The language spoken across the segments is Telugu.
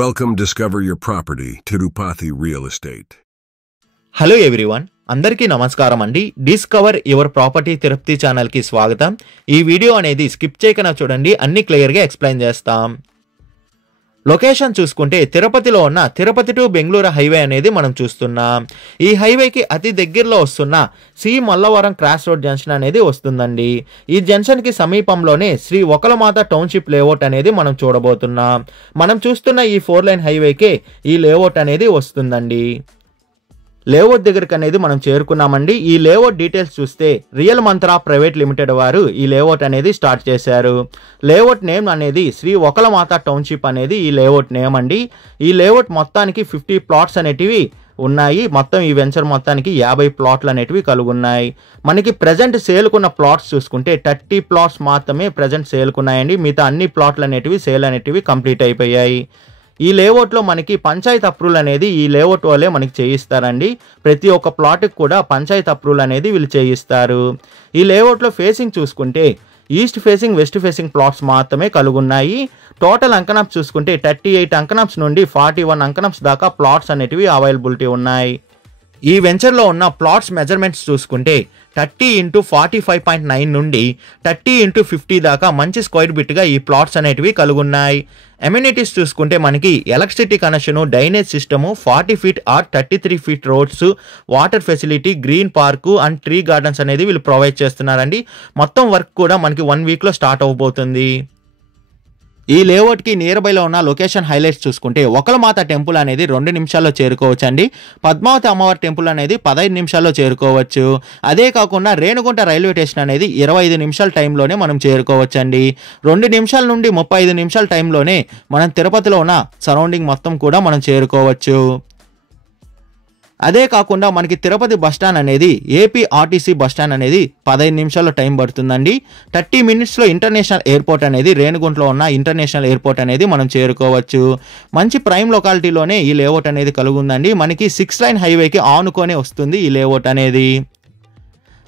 Welcome Discover Your Property Tirupati Real Estate. Hello everyone, అందరికీ నమస్కారం అండి. డిస్కవర్ యువర్ ప్రాపర్టీ తిరుపతి ఛానల్కి స్వాగతం. ఈ వీడియో అనేది స్కిప్ చేయకుండా చూడండి, అన్ని క్లియర్గా ఎక్స్ప్లెయిన్ చేస్తాం. లొకేషన్ చూసుకుంటే తిరుపతిలో ఉన్న తిరుపతి టు బెంగళూరు హైవే అనేది మనం చూస్తున్నాం. ఈ హైవేకి అతి దగ్గరలో వస్తున్న Sri Mallavaram cross road junction అనేది వస్తుందండి. ఈ జంక్షన్కి సమీపంలోనే శ్రీ ఒకలమాత టౌన్షిప్ లేఅవుట్ అనేది మనం చూడబోతున్నాం. మనం చూస్తున్న ఈ 4 లైన్ హైవేకే ఈ లేఅవుట్ అనేది వస్తుందండి. లేఅవుట్ దగ్గరికి అనేది మనం చేరుకున్నామండి. ఈ లేఅవుట్ డీటెయిల్స్ చూస్తే రియల్ మంత్రా ప్రైవేట్ లిమిటెడ్ వారు ఈ లేఅవుట్ అనేది స్టార్ట్ చేశారు. లేఅవుట్ నేమ్ అనేది శ్రీ ఒకలమాత టౌన్షిప్ అనేది ఈ లేఅవుట్ నేమ్ అండి. ఈ లేఅవుట్ మొత్తానికి 50 ప్లాట్స్ అనేటివి ఉన్నాయి. మొత్తం ఈ వెంచర్ మొత్తానికి 50 ప్లాట్లు అనేటివి కలుగున్నాయి. మనకి ప్రజెంట్ సేల్కున్న ప్లాట్స్ చూసుకుంటే 30 ప్లాట్స్ మాత్రమే ప్రజెంట్ సేల్కున్నాయండి. మిగతా అన్ని ప్లాట్లు అనేటివి సేల్ అనేటివి కంప్లీట్ అయిపోయాయి. ఈ లేఅవుట్లో మనకి పంచాయత్ అప్రూవల్ అనేది ఈ లేఅవుట్ వాళ్ళే మనకి చేయిస్తారండి. ప్రతి ఒక్క ప్లాట్కి కూడా పంచాయత్ అప్రూవల్ అనేది వీళ్ళు చేయిస్తారు. ఈ లేఅవుట్లో ఫేసింగ్ చూసుకుంటే east facing, west facing plots మాత్రమే కలుగున్నాయి. టోటల్ అంకణాప్స్ చూసుకుంటే 38 అంకణాప్స్ నుండి 41 అంకణాప్స్ దాకా ప్లాట్స్ అనేటివి అవైలబిలిటీ ఉన్నాయి. ఈ వెంచర్లో ఉన్న ప్లాట్స్ మెజర్మెంట్స్ చూసుకుంటే 30 × 45.9 నుండి 30 × 50 దాకా మంచి స్క్వేర్ బిట్గా ఈ ప్లాట్స్ అనేటివి కలుగున్నాయి. అమ్యూనిటీస్ చూసుకుంటే మనకి electricity connection, drainage system, 40 feet or 33 feet roads, water facility, green park and tree gardens అనేది వీళ్ళు ప్రొవైడ్ చేస్తున్నారండి. మొత్తం వర్క్ కూడా మనకి 1 వీక్లో స్టార్ట్ అవబోతుంది. ఈ లేఅవుట్కి నియర్ బైలో ఉన్న లొకేషన్ హైలైట్స్ చూసుకుంటే ఒకలమాత టెంపుల్ అనేది 2 నిమిషాల్లో చేరుకోవచ్చు అండి. పద్మావతి అమ్మవారి టెంపుల్ అనేది 15 నిమిషాల్లో చేరుకోవచ్చు. అదే కాకుండా రేణుగుంట రైల్వే స్టేషన్ అనేది 25 నిమిషాల టైంలోనే మనం చేరుకోవచ్చు అండి. 2 నిమిషాల నుండి 35 నిమిషాల టైంలోనే మనం తిరుపతిలో ఉన్న సరౌండింగ్ మొత్తం కూడా మనం చేరుకోవచ్చు. అదే కాకుండా మనకి తిరుపతి బస్టాండ్ అనేది ఏపీ ఆర్టీసీ బస్టాండ్ అనేది 15 నిమిషాల్లో టైం పడుతుందండి. 30 మినిట్స్లో ఇంటర్నేషనల్ ఎయిర్పోర్ట్ అనేది రేణిగుంటలో ఉన్న ఇంటర్నేషనల్ ఎయిర్పోర్ట్ అనేది మనం చేరుకోవచ్చు. మంచి ప్రైమ్ లొకాలిటీలోనే ఈ లేఅవుట్ అనేది కలుగుందండి. మనకి 6 లైన్ హైవేకి ఆనుకొని వస్తుంది ఈ లేఅవుట్ అనేది.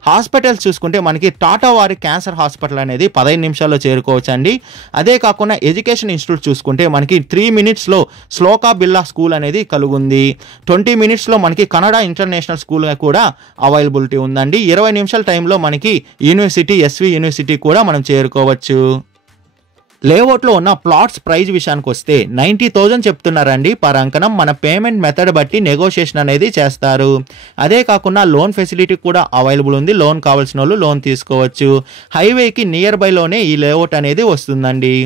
హాస్పిటల్స్ చూసుకుంటే మనకి టాటా వారి క్యాన్సర్ హాస్పిటల్ అనేది 15 నిమిషాల్లో చేరుకోవచ్చు అండి. అదే కాకుండా ఎడ్యుకేషన్ ఇన్స్టిట్యూట్ చూసుకుంటే మనకి 3 మినిట్స్లో శ్లోకా బిర్లా స్కూల్ అనేది కలుగుంది. 20 మినిట్స్లో మనకి కన్నడ ఇంటర్నేషనల్ స్కూల్ కూడా అవైలబిలిటీ ఉందండి. 20 నిమిషాల టైంలో మనకి యూనివర్సిటీ, ఎస్వి యూనివర్సిటీ కూడా మనం చేరుకోవచ్చు. లేఅవుట్లో ఉన్న ప్లాట్స్ ప్రైజ్ విషయానికి వస్తే 90,000 చెప్తున్నారండి పర్ అంకణం. మన పేమెంట్ మెథడ్ బట్టి నెగోషియేషన్ అనేది చేస్తారు. అదే కాకుండా లోన్ ఫెసిలిటీ కూడా అవైలబుల్ ఉంది. లోన్ కావాల్సిన వాళ్ళు లోన్ తీసుకోవచ్చు. హైవేకి నియర్ బైలోనే ఈ లేఅవుట్ అనేది వస్తుందండి.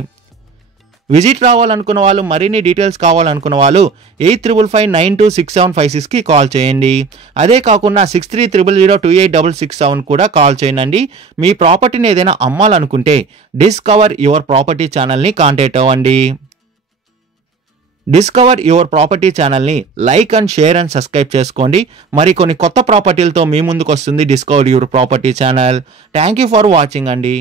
విజిట్ రావాలనుకున్న వాళ్ళు, మరిన్ని డీటెయిల్స్ కావాలనుకున్న వాళ్ళు 8359926756కి కాల్ చేయండి. అదే కాకుండా 6300028667 కూడా కాల్ చేయండి. మీ ప్రాపర్టీని ఏదైనా అమ్మాలనుకుంటే డిస్కవర్ యువర్ ప్రాపర్టీ ఛానల్ని కాంటాక్ట్ అవ్వండి. డిస్కవర్ యువర్ ప్రాపర్టీ ఛానల్ని like and share and subscribe చేసుకోండి. మరి కొన్ని కొత్త ప్రాపర్టీలతో మీ ముందుకు వస్తుంది discover your property channel. Thank you for watching అండి.